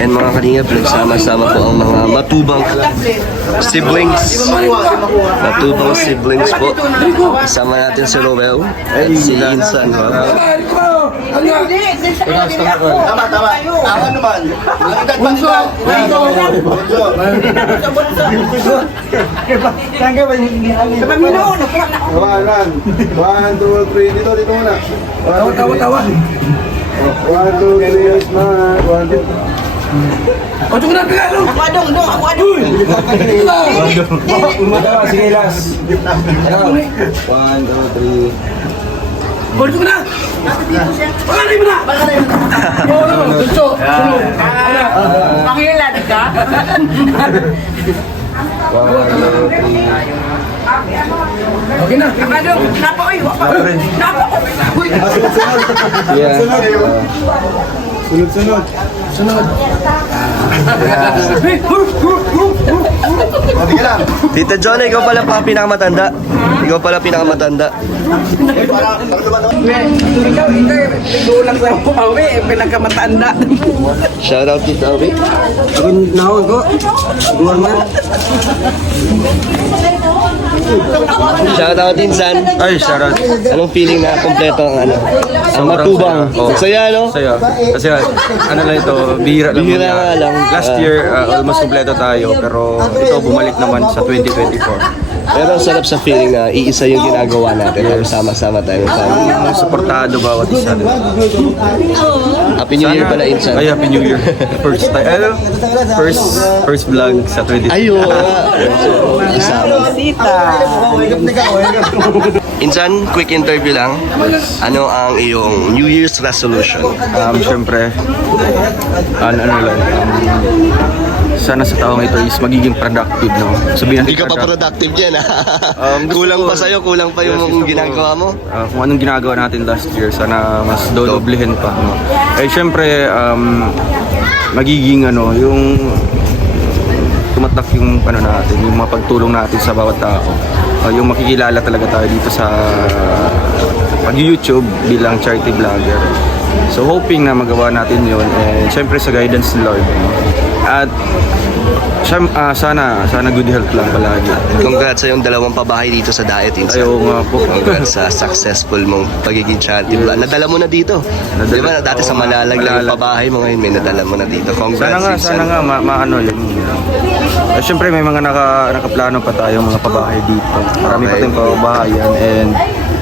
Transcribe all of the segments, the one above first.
And mga kalingap, nagsama-sama po ang mga matubang siblings. Matubang siblings po. Kasama natin si Roel at si Insan. Tama. Ako naman. Bunso. Tawanan. 1, 2, 3. Dito muna. Tawa. 1, 2, 3. Smart. 1, 2. O, ito ko na pigalo. Ako adong. Sige, last. 1, 2, 3. O, ito ko na. Pangalay mo na. Bunso. Pangilad ka? 1, 2, 3. Okay na. Abadong, napa ko. Napa ko. Yeah. Sunod. Tita John, ikaw pala pa pinakamatanda. Ikaw pala pinakamatanda. Ikaw, igulang sa awi, pinagkamatanda. Shoutout Tita Awi. Ako nahon ko. Duwag na. Shoutout Insan. Ay, shoutout. Anong feeling na kompleto ang ano? Ang matubang. Saya, no? Sa'yo. Kasi ano lang ito, bihira lang. Bihira nga lang. Last year, almost kompleto tayo. Pero ito, bumalik naman sa 2024. Pero ang sarap sa feeling na iisa yung ginagawa natin. Pero sama-sama tayo. Suportado bawat isa. Happy New Year pala, Insan. Ay, Happy New Year. First time. First vlog sa 2024. Ayun. Kasama. Insan, quick interview lang. Ano ang iyong New Year's resolution? Siyempre, ano lang. Sana sa taong ito is magiging productive, no? Sabihin Hindi natin ka pa productive dyan, ha? gusto Kulang ko- pa sa'yo, kulang pa yung gusto ko, ginagawa mo. Kung anong ginagawa natin last year, sana mas doblehin pa, no? Eh, syempre, magiging, yung tumatak yung, natin, yung mga pagtulong natin sa bawat tao. Yung makikilala talaga tayo dito sa pag-YouTube bilang charity vlogger. So, hoping na magawa natin yun. And syempre sa guidance ni Lord, no? At sana good health lang palagi. Congrats sa yung dalawang pabahay dito sa Diet, Insan. Ayaw nga po. Congrats sa successful mong pagiging charity vlog. Nadala mo na dito. Di ba dati sa Malalag lang yung pabahay mo, ngayon may nadala mo na dito. Congrats, Sana nga maano yun. Siyempre may mga nakaplano pa tayo mga pabahay dito. Marami pa tayong pabahayan and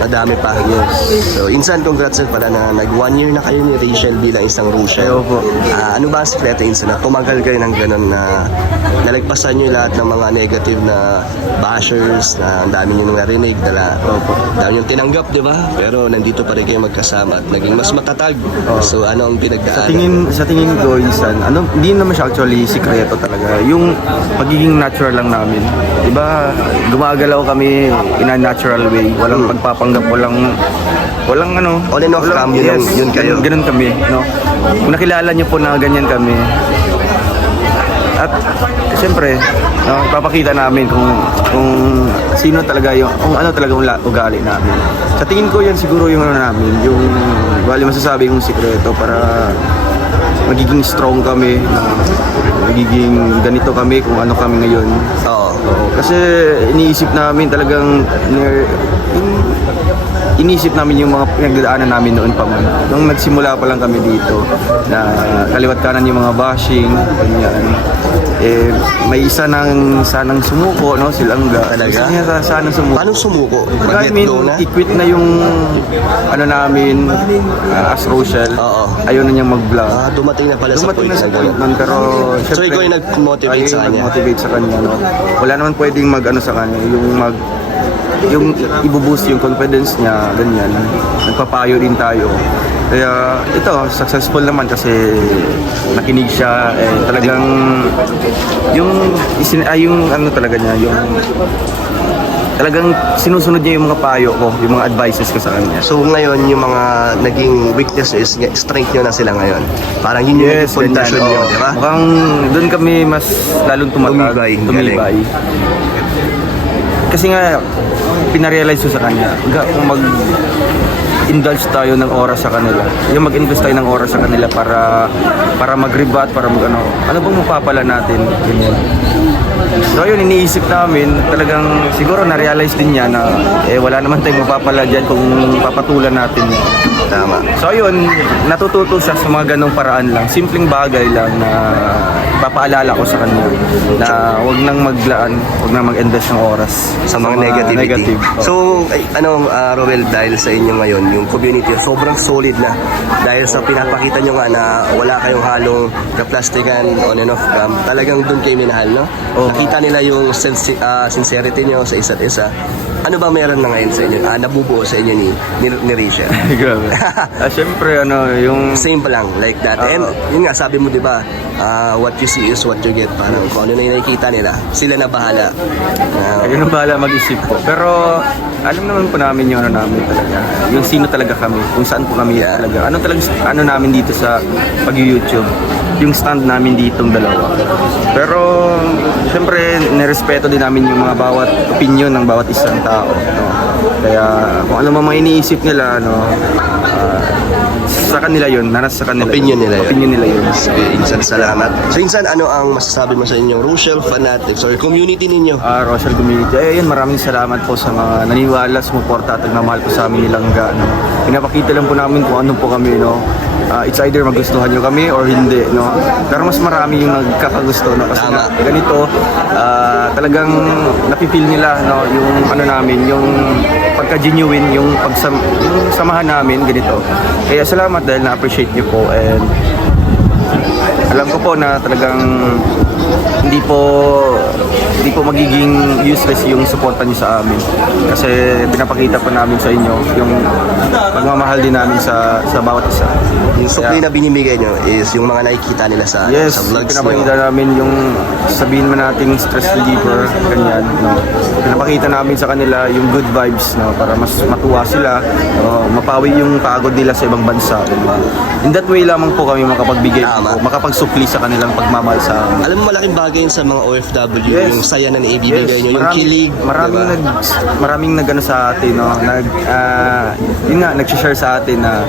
Madami pa. Yes. So, Insan, congrats pala na nag 1 year na kayo ni Rachel bilang isang Russian. Ayaw po. Ano ba ang sekreto, Insan, na tumagal kayo ng ganun na nalagpasan nyo lahat ng mga negative na bashers, na ang dami nyo narinig, dami nyo tinanggap, di ba? Pero nandito pa rin kayo magkasama at naging mas matatag. So, ano ang pinagdaanan? sa tingin ko, Insan, hindi naman siya actually sikreto talaga. Yung pagiging natural lang namin. Diba, gumagalaw kami in a natural way. Walang pagpapanggap, walang On and off cam, yun kayo. Ganun kami, no? Kung nakilala niyo po na ganyan kami, at siyempre, ipapakita namin kung sino talaga kung ano talaga yung ugali namin. Sa tingin ko yan siguro yung namin, yung bali masasabi kong sikreto para magiging strong kami, magiging ganito kami kung ano kami ngayon. Oo. Kasi iniisip namin talagang iniisip namin yung mga pinagdadaanan namin noon pa man. Nung nagsimula pa lang kami dito, na kaliwat kanan yung mga bashing, ganyan. May isa sanang sumuko, no? Si Langga. Talaga? Isa niya sanang sumuko. Paano sumuko? I mean, i-quit na yung namin as Rochelle. Oo. Ayaw na niyang mag-vlog. Dumating na pala Dumating na sa point ganun. nun, pero So, ikaw yung nag-motivate sa kanya? nag-motivate sa kanya, no? Wala naman pwedeng sa kanya, yung i-boost yung confidence niya, ganyan. Nagpapayo din tayo. Kaya ito, successful naman kasi nakinig siya, talagang yung talaga niya, yung talagang sinusunod niya yung mga payo ko, yung mga advices ko sa kanya. So ngayon, yung mga naging weaknesses, strength nyo na sila ngayon. Parang yun yung fondasyon nyo, di ba? Mukhang doon kami mas lalong tumatag, tumibay. Kasi nga, pinarealize ko sa kanya, kung mag-indulge tayo ng oras sa kanila. Yung mag-invest tayo ng oras sa kanila para mag-rebut, para ano bang mapapala natin, ganyan. So yun, iniisip namin, talagang siguro na-realize din niya na wala naman tayong mapapala dyan kung papatulan natin yun. Tama. So ayun, natututo siya sa mga ganong paraan lang. Simpleng bagay lang na ipapaalala ko sa kanya na huwag nang maglaan, huwag nang mag-invest ng oras Sa mga negativity. negative. So, Roel, dahil sa inyo ngayon, yung community, sobrang solid na. Dahil sa pinapakita nyo nga na wala kayong halong kaplastikan, on and off cam, talagang dun kayo minahal, no? Oo. Nakita nila yung sincerity nyo sa isa't isa. Ano ba meron na ngayon sa inyo? Nabubuo sa inyo ni Rachel? Grabe. Siyempre, yung... Same pa lang, like that. And yun nga, sabi mo, di ba, what you see is what you get. Parang kung ano na yung nakikita nila, sila na bahala. Ayun ang bahala mag-isip po. Pero alam naman po namin yung ano namin talaga. Yung sino talaga kami, kung saan po kami talaga. Ano namin dito sa pag-YouTube. Yung stand namin ditong dalawa. Pero siyempre, nirespeto din namin yung mga bawat opinion ng bawat isang tao. No? Kaya kung ano mga iniisip nila, sa kanila yun, nasa kanila. Opinion nila yun. Opinion nila yun. Sige, Insan, salamat. So, Insan, ano ang masasabi mo sa inyong Rochelle fanatics or community ninyo? Rochelle community. Ayun, maraming salamat po sa mga naniniwala, sumuporta at nagmamahal po sa amin nilangga. No? Pinapakita lang po namin kung ano po kami, no? It's either magustuhan nyo kami or hindi, no? Pero mas marami yung nagkakagusto, no? Kasi nga, ganito, talagang napipil nila, no? Yung ano namin, yung pagka-genuine, yung samahan namin, ganito. Kaya salamat dahil na-appreciate nyo po and alam ko po na talagang hindi po magiging useless yung suporta niyo sa amin kasi pinapakita pa namin sa inyo yung pagmamahal din namin sa bawat isa. Yung sukli na binibigay nyo is yung mga nakikita nila sa vlogs pinapakita nyo. namin yung sabihin man nating stress reliever, ganyan, no? Pinapakita namin sa kanila yung good vibes, no? Para mas matuwa sila, mapawi yung pagod nila sa ibang bansa. In that way lamang po kami makapagbigay, makapagsupli sa kanilang pagmamahal sa amin. Alam mo, malaking bagay yun sa mga OFW, yung saya na naibibigay nyo, yung kilig. Maraming nagano sa atin, no? Yun nga, nag-share sa atin na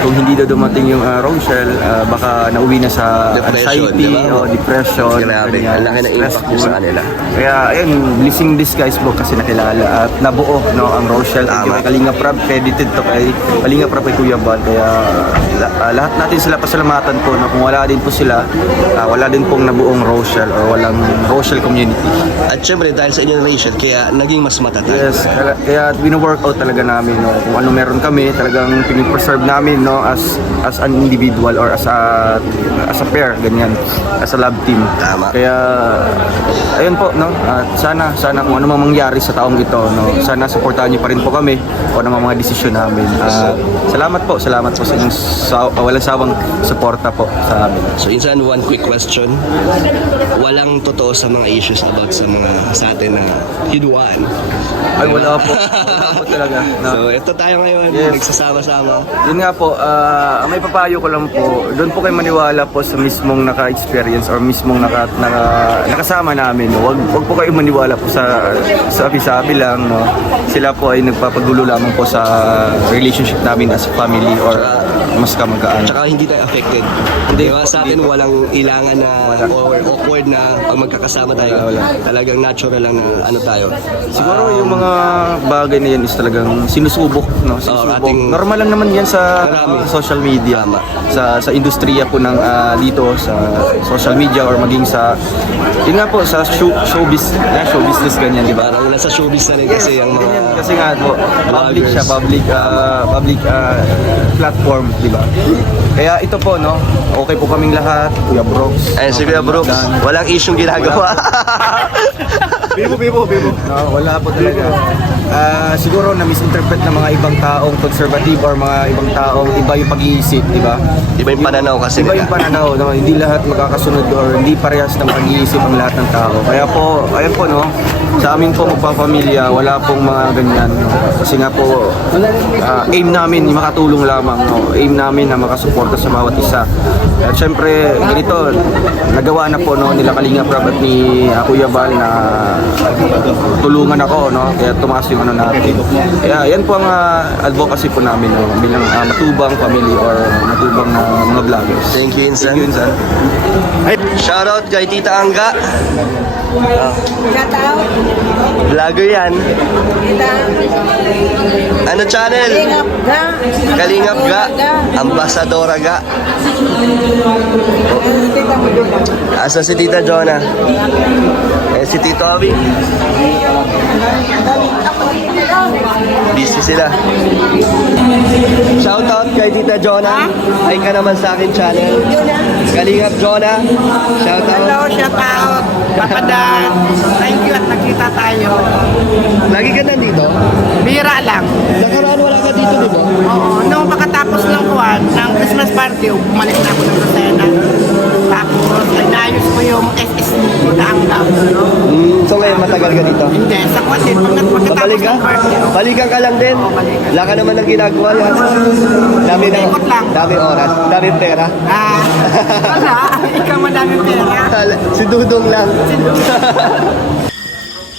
kung hindi daw dumating yung Rochelle, baka nauwi na sa Depression, anxiety diba? o depression. Grabe, ganyan, ang laki na impact stressful. sa kanila. Kaya ayun, blessing disguise po kasi nakilala at nabuo, no, ang Rochelle. Thank you kay Kalinga Prab, credited to kay Kalinga Prab, kay Kuya Bal. Kaya lahat natin sila pasalamatan po, no? Kung wala din po sila, wala din pong nabuong Rochelle or walang Rochelle community. At syempre, dahil sa inyo na Rachel, kaya naging mas matatag. Yes, kaya wino-workout talaga namin, no? Kung ano meron kami, talagang pinipreserve namin, no, as an individual or as a pair, ganyan, as a love team. Tama. Kaya ayun po, no, at sana kung ano mang mangyari sa taong ito, no, sana suportahan niyo pa rin po kami kung ano mga desisyon namin. Salamat po sa inyong walang sawang suporta po sa amin. So, Insan, one quick question. Walang totoo sa mga issues about sa atin na hiduan. Ay, wala po talaga, no? So, ito tayo ngayon, Yes. nagsasama-sama. Yun nga po, ang may papayo ko lang po, doon po kayo maniwala po sa mismong naka-experience or mismong nakasama namin. No? Wag po kayo maniwala po sa sabi-sabi lang. No? Sila po ay nagpapagulo lamang po sa relationship namin as a family or mas kamag-aan. Tsaka hindi tayo affected. Hindi Diba? po, Sa atin walang ilangan na or awkward na pag magkakasama tayo. Wala. Talagang natural lang na ano tayo. Siguro yung mga bagay na yan is talagang sinusubok, no? Sinusubok. ating- Normal lang naman yan sa Marami. social media, Tama. sa industriya po ng dito sa social media or maging sa yun nga po sa show business ganyan, di ba? Parang nasa showbiz na rin kasi ang mga... Ganyan, kasi nga po public vloggers. siya, public platform, di ba? Kaya ito po, no, okay po kaming lahat, Kuya Brooks. Ay, si Kuya Brooks, walang isyong ginagawa. Bibo. No, wala po talaga. Siguro na misinterpret ng mga ibang taong conservative or mga ibang taong iba yung pag-iisip, di ba? Iba yung pananaw kasi Iba nila. yung pananaw, no? Hindi lahat magkakasunod or hindi parehas ng pag-iisip ang lahat ng tao. Kaya po, ayun po, no, sa amin po magpapamilya, wala pong mga ganyan. No? Kasi nga po, aim namin, makatulong lamang, no? Aim namin na makasuporta sa bawat isa. At syempre, ganito, nagawa na po, no, nila Kalinga Prab at ni Kuya Bal na tulungan ako, no? Kaya tumaas yung ano natin. Kaya yan po ang advocacy po namin, no? Bilang matubang family or matubang mga vloggers. Thank you, Insan. Thank you, Insan. Shoutout kay Tita Angga. Shout out. Vlogger yan. Ano channel? Kalingap Ga. Ambasadora Ga. Asa si Tita Jonah? Eh, si Tito Abi? Busy sila. Shoutout kay Tita Jonah. Ay ka naman sa akin channel. Kalingap Jonah. Shoutout. Hello, shout out. Papa Dan. Thank you at nakita tayo. Lagi ka nandito? Bira lang. Nakaraan wala ka dito, di ba? Oo, nung pagkatapos ng kuwan, ng Christmas party, bumalik na ako ng Rosena. Tapos, inayos ko yung SSD ko na ang no? So ngayon matagal ka dito? Hindi, sa kuwan din. Pagkatapos Babalik ka? ng party, Balikan ka lang din? balikan. Wala ka naman ng ginagawa yan. Dami na, Ikot lang. dami oras, dami pera. Wala. Ikaw madaming pera. Si Dudong lang.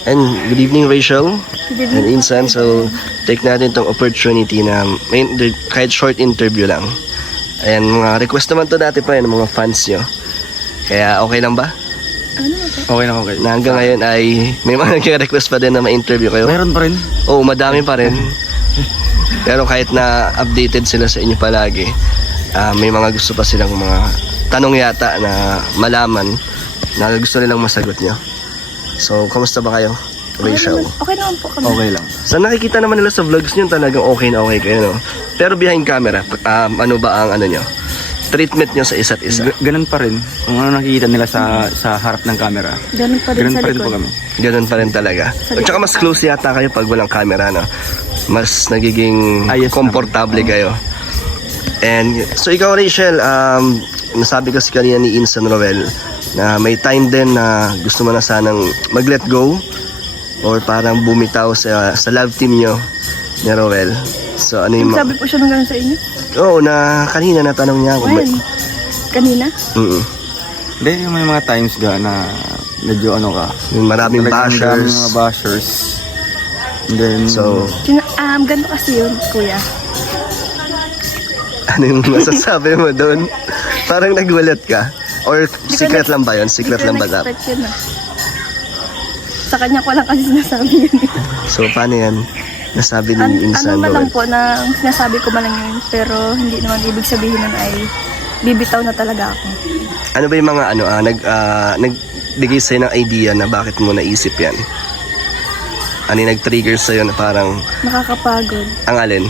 And good evening, Rachel and Insan. So, take natin tong opportunity na kahit short interview lang. Ayan, mga request naman to natin pa yan ng mga fans nyo. Kaya okay lang ba? Okay na, okay. Na hanggang ngayon ay may mga nag-request pa din na ma-interview kayo? Meron pa rin. Oo, madami pa rin. Pero kahit na updated sila sa inyo palagi, may mga gusto pa silang mga tanong yata na malaman na gusto nilang masagot nyo. So, kamusta ba kayo, Rachel? Okay naman po kami. Okay lang. So, nakikita naman nila sa vlogs nyo talagang okay na okay kayo, no? Pero behind camera, ano ba ang ano nyo? Treatment nyo sa isa't isa? Ganun pa rin. Kung ano nakikita nila sa harap ng camera. Ganun pa rin Ganun sa pa rin po likod. kami. Ganun pa rin talaga. At saka mas close yata kayo pag walang camera, no? Mas nagiging Ayos komportable kayo. And so ikaw, Rachel, nasabi kasi kanina ni Insan Roel na may time din na gusto mo na sanang mag-let go or parang bumitaw sa love team nyo ni Roel. So ano yung... Sabi po siya nung gano'n sa inyo? Oo, na kanina natanong niya ako. When? Kanina? Hindi, may mga times na medyo ano ka. Yung maraming Talagang daming bashers. mga bashers. And then, So, Ganito kasi yun, kuya. ano yung masasabi mo doon? Parang nagulat ka? Or secret lang ba yun? Secret lang ba dapat? Hindi ko na-expect yun Sa kanya ko lang kasi sinasabi yun. So, paano yan? Nasabi ni Ano Insan man lang Roel. po na sinasabi ko man lang yun. Pero hindi naman ibig sabihin nun ay bibitaw na talaga ako. Ano ba yung mga nagbigay sa'yo ng idea na bakit mo naisip yan? Ano yung nag-trigger sa'yo na parang Nakakapagod. ang alin?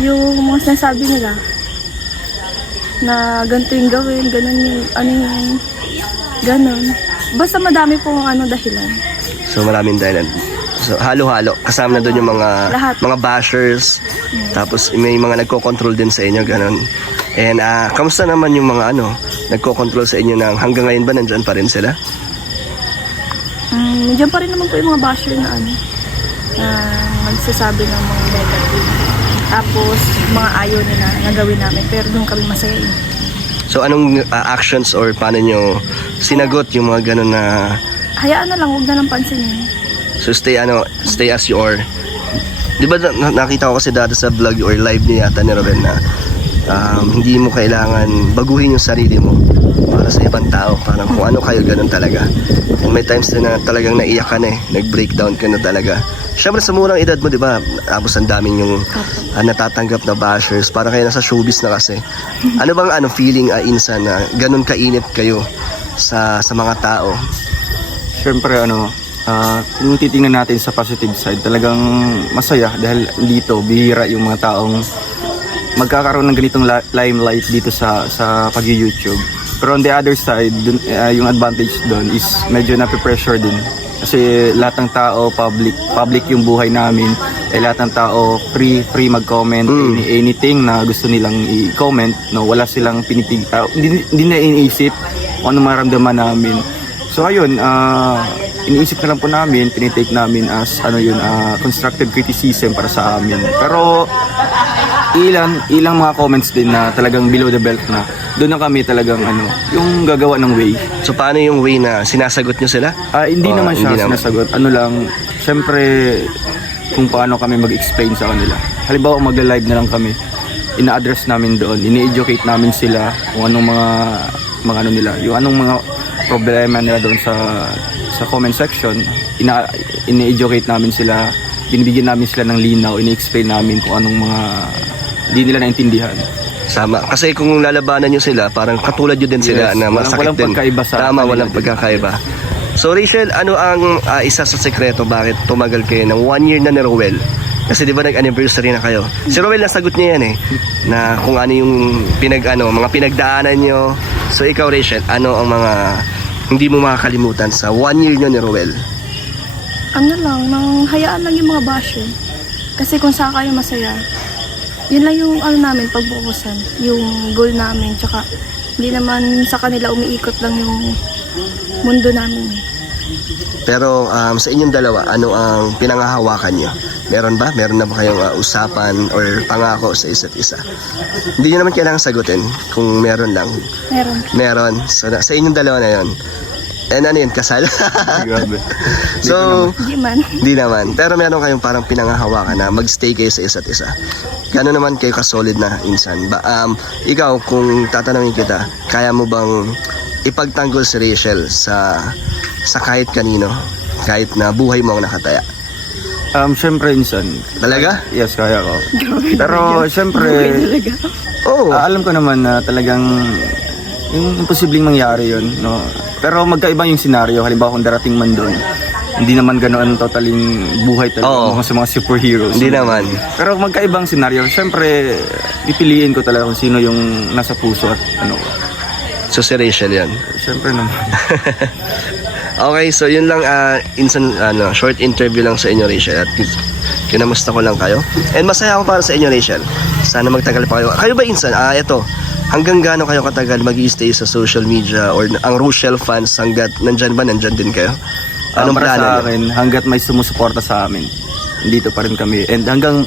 Yung mga sinasabi nila na ganito yung gawin, ganun yung, ganun. Basta madami pong dahilan. So, maraming dahilan. So, halo-halo. Kasama na doon yung Lahat. mga bashers. Tapos, may mga nagko-control din sa inyo, ganun. And, kamusta naman yung mga nagko-control sa inyo ng hanggang ngayon ba nandyan pa rin sila? Nandiyan pa rin naman po yung mga basher na na magsasabi ng mga negative. Tapos, mga ayaw nila na gawin namin. Pero doon kami masaya eh. So, anong actions or paano nyo sinagot yung mga ganun na... Hayaan na lang, huwag na lang pansinin. So, stay as you are. Di ba nakita ko kasi dati sa vlog or live niya yata ni Robin na hindi mo kailangan baguhin yung sarili mo para sa ibang tao. Parang kung ano kayo, ganun talaga. And may times din na talagang naiyak ka na nag-breakdown ka na talaga. Siyempre sa murang edad mo, di ba? Tapos ang daming yung natatanggap na bashers. Parang kayo nasa showbiz na kasi. Ano bang feeling, Insan, na ganun kainit kayo sa mga tao? syempre kung titingnan natin sa positive side, talagang masaya dahil dito bihira yung mga taong magkakaroon ng ganitong limelight dito sa pag-YouTube. Pero on the other side, yung advantage doon is medyo nape-pressure din. Kasi lahat ng tao, public yung buhay namin. Lahat ng tao free mag-comment anything na gusto nilang i-comment. No, wala silang pinitig. Hindi na iniisip kung ano maramdaman namin. So ayun, iniisip na lang po namin, tinitake namin as constructive criticism para sa amin. Pero ilang mga comments din na talagang below the belt na doon na kami talagang yung gagawa ng way. So paano yung way na sinasagot nyo sila? Hindi naman siya hindi naman. sinasagot. Syempre kung paano kami mag-explain sa kanila. Halimbawa magla-live na lang kami, ina-address namin doon, ini-educate namin sila kung anong mga nila, yung anong mga problema nila doon sa comment section, ini-educate namin sila, binibigyan namin sila ng linaw, ini-explain namin kung anong mga hindi nila naintindihan. Sama. Kasi kung lalabanan nyo sila, parang katulad nyo din sila Yes, na masakit walang din. pagkaiba sa Tama, kanila walang din. pagkakaiba. So Rachel, ano ang isa sa sekreto bakit tumagal kayo ng 1 year na ni Rowel? Kasi di ba nag-anniversary na kayo? Si Rowel nasagot niya yan na kung ano yung mga pinagdaanan nyo. So ikaw Rachel, ano ang mga hindi mo makakalimutan sa 1 year nyo ni Rowel? Nang hayaan lang yung mga basher. Kasi kung saan kayo masaya, yun lang yung namin, pagbukusan. Yung goal namin, tsaka hindi naman sa kanila umiikot lang yung mundo namin. Pero sa inyong dalawa, ano ang pinangahawakan nyo? Meron ba? Meron na ba kayong usapan or pangako sa isa't isa? Hindi nyo naman kailangan sagutin kung meron lang. Meron. Meron. So, sa inyong dalawa na yun. And ano yun? Kasal? Grabe. So, Hindi man. hindi naman. Pero meron kayong parang pinangahawakan na magstay kayo sa isa't isa. Gano'n naman kayo kasolid na insan. Ikaw, kung tatanungin kita, kaya mo bang ipagtanggol si Rachel sa kahit kanino? Kahit na buhay mo ang nakataya? Syempre insan. Talaga? Yes, kaya ko. Pero syempre, Oo. alam ko naman na talagang yung imposibleng mangyari yun, no? Pero magkaibang yung senaryo. Halimbawa kung darating man doon, hindi naman ganoon totaling buhay talaga Oo. sa mga superheroes. Hindi naman. Pero magkaibang senaryo, syempre pipiliin ko talaga kung sino yung nasa puso at ano ko. So si Rachel yan. Syempre naman. Okay, so yun lang short interview lang sa inyo Rachel at kinamusta ko lang kayo. And masaya ako para sa inyo Rachel. Sana magtagal pa kayo. Kayo ba insan? Ito. Hanggang gaano kayo katagal mag-i-stay sa social media or ang Rochelle fans hanggat nandyan din kayo? Anong Para plano sa nyo? akin, hanggat may sumusuporta sa amin, dito pa rin kami. And hanggang,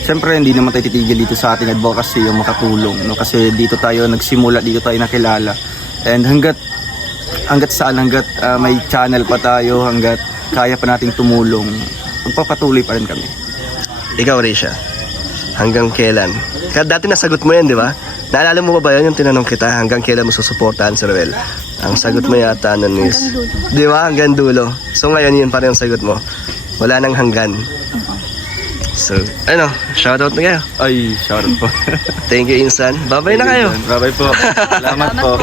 syempre hindi naman tayo titigil dito sa ating advocacy yung makatulong. No? Kasi dito tayo nagsimula, dito tayo nakilala. And hanggat may channel pa tayo, hanggat kaya pa nating tumulong, magpapatuloy pa rin kami. Ikaw Rachel, hanggang kailan? Dati nasagot mo yan, di ba? Naalala mo ba yun yung tinanong kita, hanggang kailan mo susuportahan si Rowel? Ang sagot mo yata nun is, di ba? Hanggang dulo. So ngayon yun pa rin ang sagot mo. Wala nang hanggan. So, shoutout na kayo. Ay, shoutout po. Thank you, Insan. Bye-bye na kayo. Bye-bye po. Salamat po.